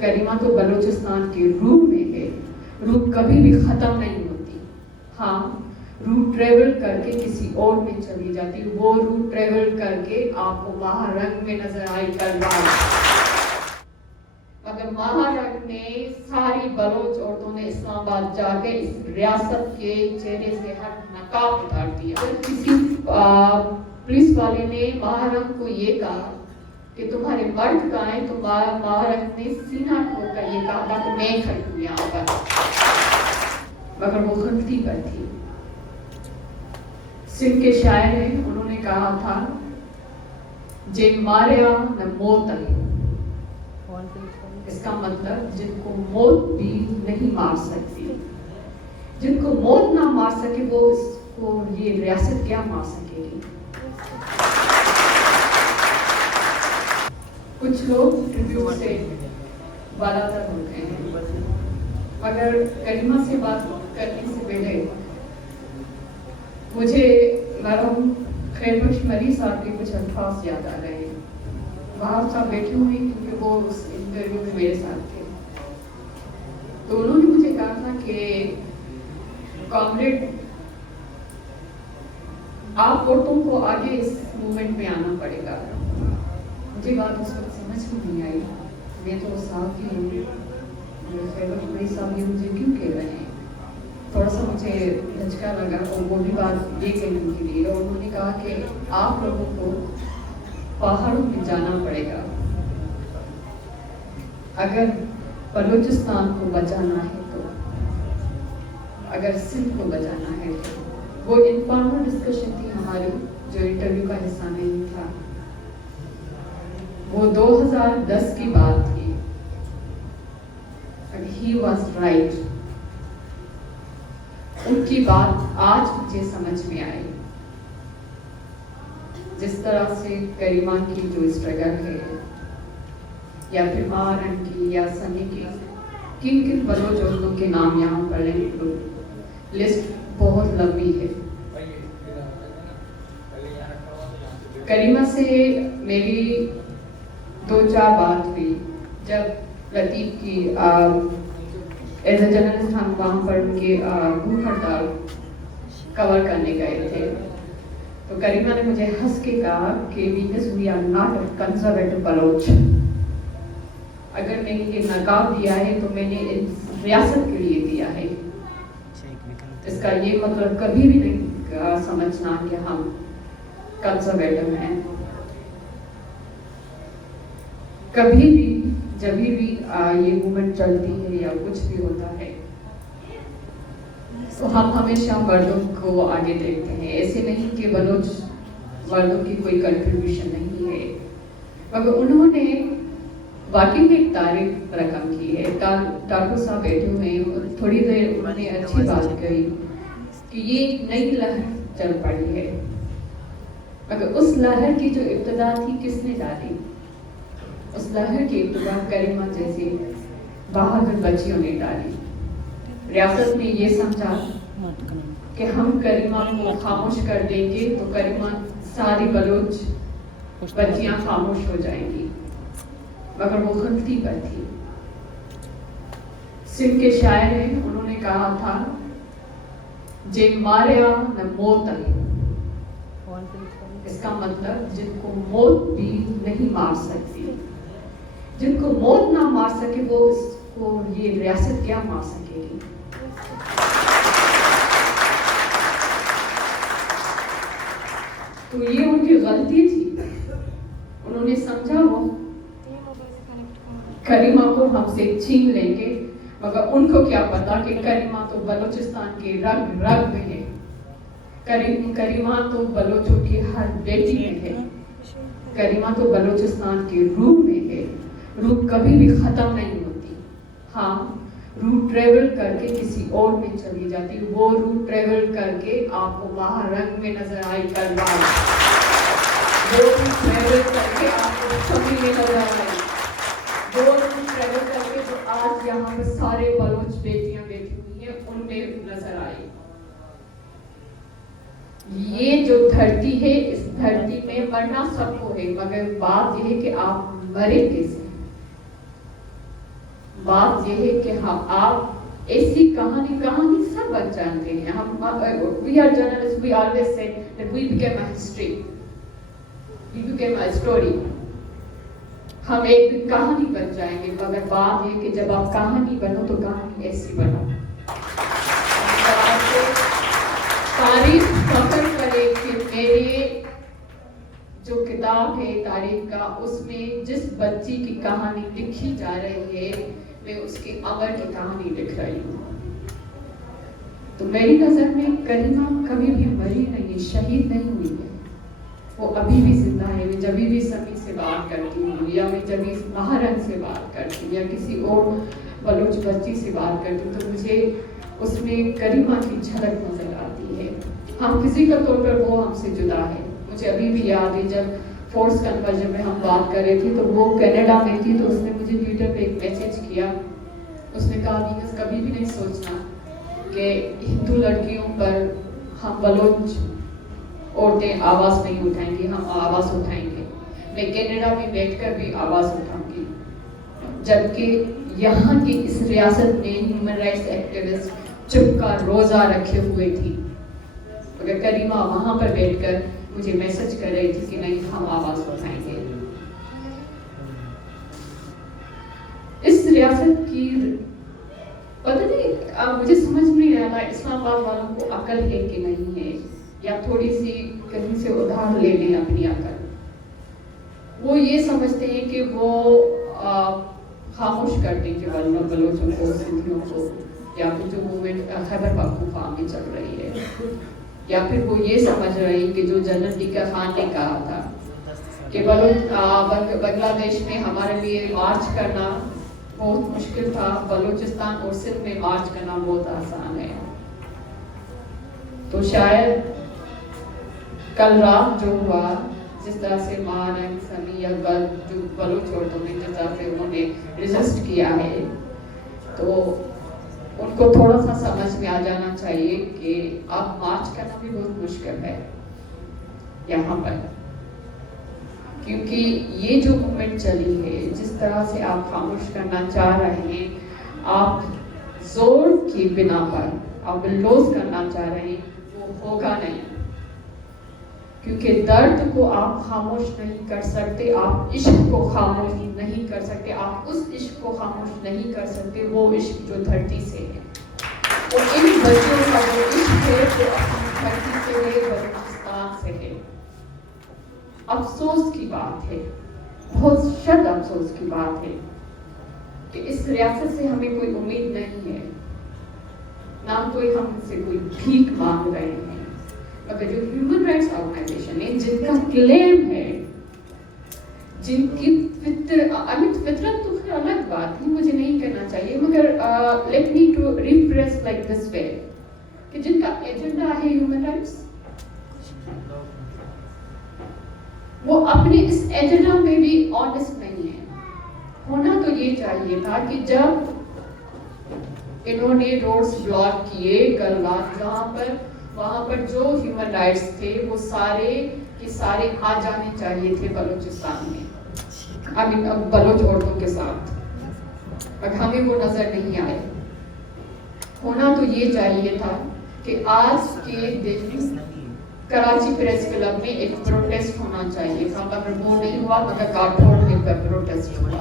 करीमा तो बलूचिस्तान की रूह में है, रूह कभी भी ख़त्म नहीं होती। हाँ, रूह ट्रेवल करके किसी और में चली जाती, वो रूह ट्रेवल करके आपको महारंग में नजर आई कलवार। मगर महारंग में सारी बलोच औरतों ने इस्लामाबाद जाके इस रियासत के चेहरे से हर नकाब उतार दिया। किसी पुलिस वाले ने महारंग को ये कहा कि तुम्हारे मर्द कहाँ हैं, तो महारंग ने सीना ठोक कर ये कहा था कि मैं खड़ी हूँ यहाँ पर, मगर वो गलती पर थी। सिंध के शायर हैं, उन्होंने कहा था जिन मारिया न मौत है, इसका मतलब जिनको मौत भी नहीं मार सकती, जिनको मौत ना मार सके वो इसको ये रियासत क्या मार सकेगी। कुछ लोग ट्रिब्यूट से बालातर होते हैं, मगर करीमा से बात करने से पहले मुझे मरहूम खैरबख्श मरी साहब के कुछ अल्फाज याद आ रहे हैं। वहाँ साहब बैठे हुए क्योंकि वो उस इंटरव्यू में मेरे साथ थे, तो उन्होंने मुझे कहा था कि कॉमरेड, आप औरतों को आगे इस मूवमेंट में आना पड़ेगा। मुझे बात उस वक्त समझ में नहीं आई। मैं तो साहब की खैरबख्श मरी साहब ये मुझे क्यों कह रहे हैं, थोड़ा सा मुझे झटका लगा। और वो भी बात ये कहने के लिए, और उन्होंने कहा कि आप लोगों को पहाड़ों में जाना पड़ेगा अगर बलूचिस्तान को बचाना है, तो अगर सिंध को बचाना है तो। वो इनफॉर्मल डिस्कशन थी हमारी, जो इंटरव्यू का हिस्सा नहीं था। वो 2010 की बात थी। He was right. उनकी बात आज मुझे समझ में आई। जिस तरह से करीमा की जो स्ट्रगल है, या फिर महारंग की या सनी की, किन किन बलोच औरतों के नाम यहाँ पर हैं, लिस्ट बहुत लंबी है। करीमा से मेरी 2-4 बात हुई जब लतीफ की एज ए जर्नलिस्ट हम वहाँ पर उनके भूख हड़ताल कवर करने गए थे। तो करीमा ने मुझे हंस के कहा कि we are not a conservative Baloch. अगर मैंने ये नकाब दिया है तो मैंने इस रियासत के लिए दिया है। इसका ये मतलब कभी भी नहीं समझना कि हम कंजर्वेटिव हैं। कभी भी जब भी ये मूवमेंट चलती है या कुछ भी होता है, तो हम हमेशा मर्दों को आगे देखते हैं। ऐसे नहीं कि बलोच मर्दों की कोई कंट्रीब्यूशन नहीं है, मगर उन्होंने वाकई में एक तारीफ रकम की है। ठाकुर साहब बैठे हुए हैं, थोड़ी देर उन्होंने अच्छी बात कही कि ये एक नई लहर चल पड़ी है, मगर उस लहर की जो इब्तिदा थी किसने डाली? उस लहर की इब्तिदा करीमा जैसी बहादुर बच्चियों ने डाली। रियासत ने ये समझा कि हम करीमा को खामोश कर देंगे तो करीमा सारी बलोच बच्चियां खामोश हो जाएंगी, मगर वो गलती पर थी। सिंध के शायर हैं, उन्होंने कहा था जिन मारिया न मौत है, इसका मतलब जिनको मौत भी नहीं मार सकती, जिनको मौत ना मार सके वो इसको ये रियासत क्या मार सकेगी। तो ये उनकी गलती थी। उन्होंने समझा वो करीमा को हमसे छीन लेंगे, मगर उनको क्या पता कि करीमा तो बलूचिस्तान के रग रग में है। करीमा तो बलोचों की हर बेटी में है। करीमा तो बलूचिस्तान की रूह में है, रूह कभी भी खत्म नहीं होती। हाँ, रूह ट्रेवल करके किसी और में चली जाती, वो रूह ट्रेवल करके आपको महारंग में नजर आई कलवार। वो रूह ट्रेवल करके आपको छवि में नजर आई। वो रूह ट्रेवल करके जो आज यहाँ पे सारे बलोच बेटियां बैठी हुई हैं उनमें नजर आई। ये जो धरती है, इस धरती में मरना सबको है, मगर बात यह है कि आप मरे कैसे। बात यह है कि हाँ आप ऐसी कहानी सब बन जानते हैं. हम we are journalists, we always say that we became a history, we became a story. हम एक दिन कहानी बन जाएंगे, मगर बात ये कि जब आप कहानी बनो तो कहानी ऐसी बनो. तारीख फख्र करे कि मेरे जो किताब है तारीख का, उसमें जिस बच्ची की कहानी लिखी जा रही है, मैं उसके अमर की कहानी लिख रही हूँ. तो मेरी नजर में करीमा कभी भी मरी नहीं, शहीद नहीं हुई है. वो अभी भी जिंदा है. मैं जब भी समी से बात करती हूँ, या मैं जब भी महारन से बात करती हूँ, या किसी और बलूच बच्ची से बात करती हूँ, तो मुझे उसमें करीमा की झलक नजर आती है. हम फिजिकल तौर पर वो हमसे जुदा है. मुझे अभी भी याद है जब फोर्स कन्वर्जन में हम बात कर रहे थे, तो वो कनाडा में थी, तो उसने मुझे ट्विटर पे एक मैसेज किया. उसने कहा वीनस कभी भी नहीं सोचना कि हिंदू लड़कियों पर हम बलोच औरतें आवाज़ नहीं उठाएंगी, हम आवाज़ उठाएंगे. मैं कनाडा में बैठकर भी आवाज़ उठाऊंगी. जबकि यहाँ की इस रियासत में ह्यूमन राइट्स एक्टिविस्ट चुपका रोज़ा रखे हुए थी, मगर करीमा वहाँ पर बैठकर मुझे मैसेज कर रही थी कि नहीं, हम आवाज़ उठाएंगे. इस रियासत की पता नहीं, मुझे समझ नहीं आ रहा इस्लामाबाद वालों को अकल है कि नहीं है, या थोड़ी सी कहीं से उधार ले लें अपनी अकल. वो ये समझते हैं कि वो खामोश कर देंगे बलोचों को, सिंधियों को, या फिर जो मूवमेंट खैबर पख्तूनख्वा में चल रही है, या फिर वो ये समझ रहे हैं कि जो जनरल टीका खान ने कहा था कि बांग्लादेश में हमारे लिए मार्च करना बहुत मुश्किल था, बलूचिस्तान और सिंध में मार्च करना बहुत आसान है. तो शायद कल रात जो हुआ, जिस तरह से महारंग समी या जो बलूच औरतों ने जिस तरह से उन्होंने रेजिस्ट किया है, तो उनको थोड़ा सा समझ में आ जाना चाहिए कि आप मार्च करना भी बहुत मुश्किल है यहाँ पर. क्योंकि ये जो मूवमेंट चली है, जिस तरह से आप खामोश करना चाह रहे हैं, आप जोर की बिना पर आप बिल्डोज करना चाह रहे हैं, वो होगा नहीं. क्योंकि दर्द को आप खामोश नहीं कर सकते, आप इश्क को खामोश नहीं कर सकते, आप उस इश्क को खामोश नहीं कर सकते, वो इश्क जो धरती से है. और इन बच्चों का जो इश्क है वो अपनी धरती से है, बलूचिस्तान से है. अफसोस की बात है, बहुत शद अफसोस की बात है कि इस रियासत से हमें कोई उम्मीद नहीं है, ना कोई हमसे कोई भीख मांग रहे हैं. मगर जो ह्यूमन राइट्स ऑर्गेनाइजेशन है, जिनका क्लेम है, जिनकी फितरत तो फिर अलग बात है, मुझे नहीं कहना चाहिए, मगर let me to refresh like this way, कि जिनका एजेंडा है ह्यूमन राइट्स, वो अपने इस एजेंडा में भी ऑनेस्ट नहीं है. होना तो ये चाहिए था कि जब इन्होंने रोड्स ब्लॉक किए कल रात, जहाँ पर वहाँ पर जो ह्यूमन राइट्स थे वो सारे के सारे आ जाने चाहिए थे बलूचिस्तान में, बलोच औरतों के साथ, पर हमें वो नजर नहीं आए. होना तो ये चाहिए था कि आज के दिन कराची प्रेस क्लब में एक प्रोटेस्ट होना चाहिए था, मगर वो नहीं हुआ, मगर काठौड़ में प्रोटेस्ट हुआ.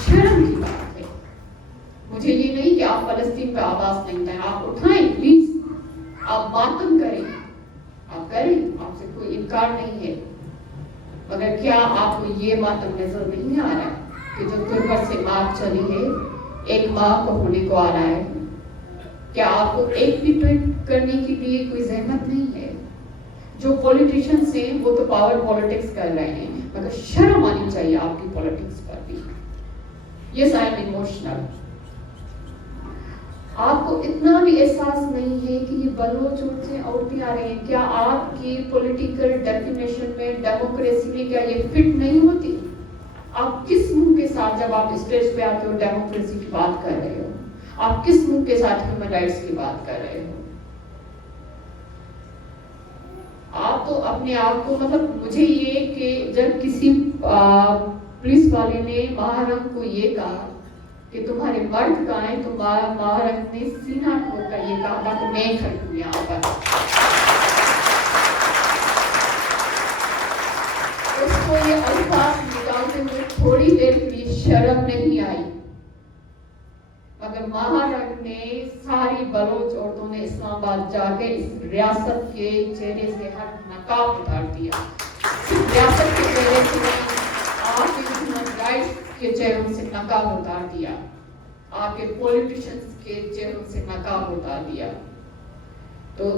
शर्म की बात है. मुझे ये नहीं कि आप फलस्तीन पे आवाज नहीं उठाएं, आप उठाएं प्लीज, आप मातम करें, आप करें, आपसे कोई इनकार नहीं है. मगर क्या आपको ये मातम नजर नहीं आ रहा कि जो तुर्बत से मार्च चली है, एक माह को होने को आ रहा है, क्या आपको एक भी ट्वीट करने के लिए कोई जहमत नहीं है? जो पॉलिटिशियंस हैं वो तो पावर पॉलिटिक्स कर रहे हैं, मगर शर्म आनी चाहिए आपकी पॉलिटिक्स पर भी. Yes, I am emotional. आपको इतना भी एहसास नहीं है कि ये बलोच औरतें आ रही हैं, क्या आपकी पॉलिटिकल डेफिनेशन में, डेमोक्रेसी में क्या ये फिट नहीं होती? आप किस मुंह के साथ जब आप स्टेज पे आते हो डेमोक्रेसी की बात कर रहे हो, आप किस मुंह के साथ ह्यूमन राइट्स की बात कर रहे हो? آپ تو اپنے آپ کو مطلب مجھے یہ کہ جب کسی پولیس والے نے ماہرنگ کو یہ کہا کہ تمہارے مرد کہاں ہیں، تو ماہرنگ نے سینہ ٹھوک کر یہ کہا تھا کہ میں کھڑی ہوں یہاں پر. اس کو یہ الفاظ نکالتے ہوئے تھوڑی دیر کے لیے شرم نہیں آئی، مگر ماہرنگ نے ساری بلوچ عورتوں نے اسلام آباد جا کے اس ریاست کے چہرے سے ہر نقاب اتار دیا. ریاست کے چہرے سے آپ کے ہیومن رائٹس کے چہروں سے نقاب اتار دیا، آپ کے پولیٹیشنز کے چہروں سے نقاب اتار دیا. تو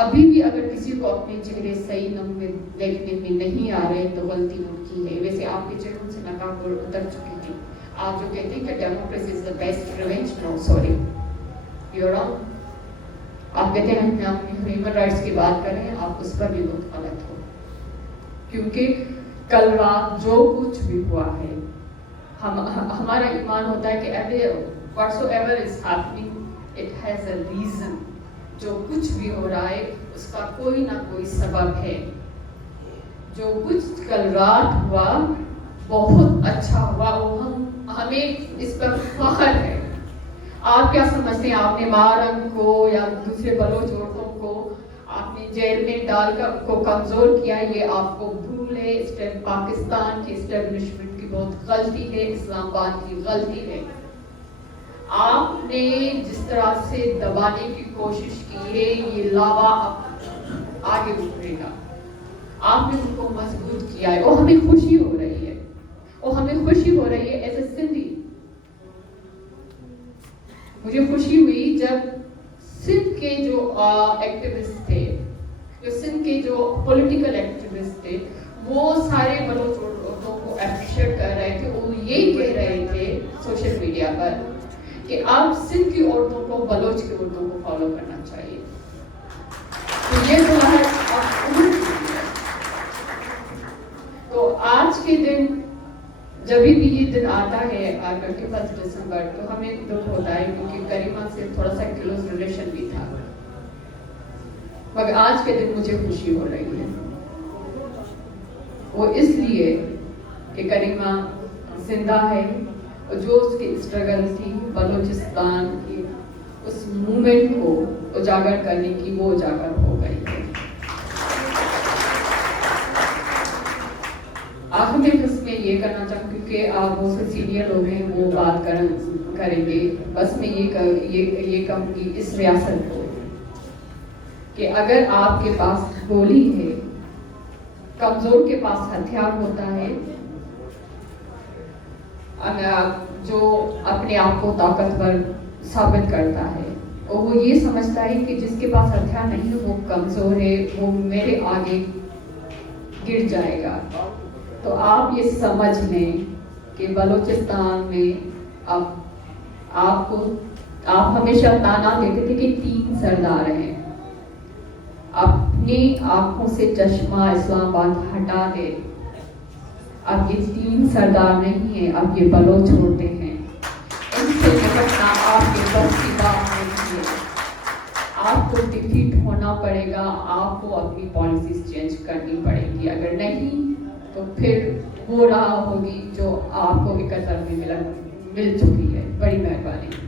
ابھی بھی اگر کسی کو اپنے چہرے صحیح نمبر دیکھنے میں نہیں آ رہے تو غلطی ان کی ہے. ویسے آپ کے چہروں سے نقاب اتر چکے ہیں. آپ جو کہتے ہیں کہ democracy is the best revenge, no sorry, you're wrong. آپ کہتے ہیں ہم ہیومن رائٹس کی بات کر رہے ہیں، آپ اس پر بھی بہت غلط ہو، کیونکہ کل رات جو کچھ بھی ہوا ہے ہمارا ایمان ہوتا ہے کہ whatsoever is happening it has a reason. جو کچھ بھی ہو رہا ہے اس کا کوئی نہ کوئی سبب ہے. جو کچھ کل رات ہوا بہت اچھا ہوا، ہمیں اس پر فخر ہے. آپ کیا سمجھتے ہیں آپ نے ماہرنگ کو یا دوسرے بلوچ عورتوں کو آپ نے جیل میں ڈال کر کو کمزور کیا؟ یہ آپ کو بھول ہے. پاکستان کی اسٹیبلشمنٹ کی بہت غلطی ہے، اسلام آباد کی غلطی ہے. آپ نے جس طرح سے دبانے کی کوشش کی ہے یہ لاوا آگے اٹھے گا. آپ نے ان کو مضبوط کیا ہے اور ہمیں خوشی ہو رہی ہے، اور ہمیں خوشی ہو رہی ہے ایز اے سندھی. مجھے خوشی ہوئی جب سندھ کے جو ایکٹیوسٹ تھے، جو سندھ کے جو پولیٹیکل ایکٹیوسٹ تھے، وہ سارے بلوچ عورتوں کو اپریشیٹ کر رہے تھے. وہ یہی کہہ رہے تھے سوشل میڈیا پر کہ اب سندھ کی عورتوں کو بلوچ کی عورتوں کو فالو کرنا چاہیے. تو یہ جو ہے تو آج کے دن جب بھی یہ دن آتا ہے 21 دسمبر تو ہمیں دکھ ہوتا ہے، کیونکہ کریمہ سے تھوڑا سا کلوز ریلیشن بھی تھا. مگر آج کے دن مجھے خوشی ہو رہی ہے، وہ اس لیے کہ کریمہ زندہ ہے، اور جو اس کی اسٹرگل تھی بلوچستان کی اس موومنٹ کو اجاگر کرنے کی، وہ اجاگر ہو گئی ہے. آخر میں بس میں یہ کرنا چاہوں، کیونکہ آپ بہت سے سینئر لوگ ہیں وہ بات کریں گے. بس میں یہ کہوں گی اس ریاست کو کہ اگر آپ کے پاس گولی ہے، کمزور کے پاس ہتھیار ہوتا ہے، جو اپنے آپ کو طاقتور ثابت کرتا ہے اور وہ یہ سمجھتا ہے کہ جس کے پاس ہتھیار نہیں ہے وہ کمزور ہے، وہ میرے آگے گر جائے گا. تو آپ یہ سمجھ لیں کہ بلوچستان میں آپ ہمیشہ تانا دیتے تھے کہ 3 سردار ہیں. اپنی آنکھوں سے چشمہ اسلام آباد ہٹا دے. اب یہ 3 سردار نہیں ہیں، اب یہ بلوچ ہوتے ہیں. ان سے نپٹنا آپ کے بس کی بات نہیں ہے. آپ کو ڈیفیٹ ہونا پڑے گا، آپ کو اپنی پالیسیز چینج کرنی پڑے گی. اگر نہیں تو پھر وہ راہ ہوگی جو آپ کو 71 میں مل چکی ہے. بڑی مہربانی.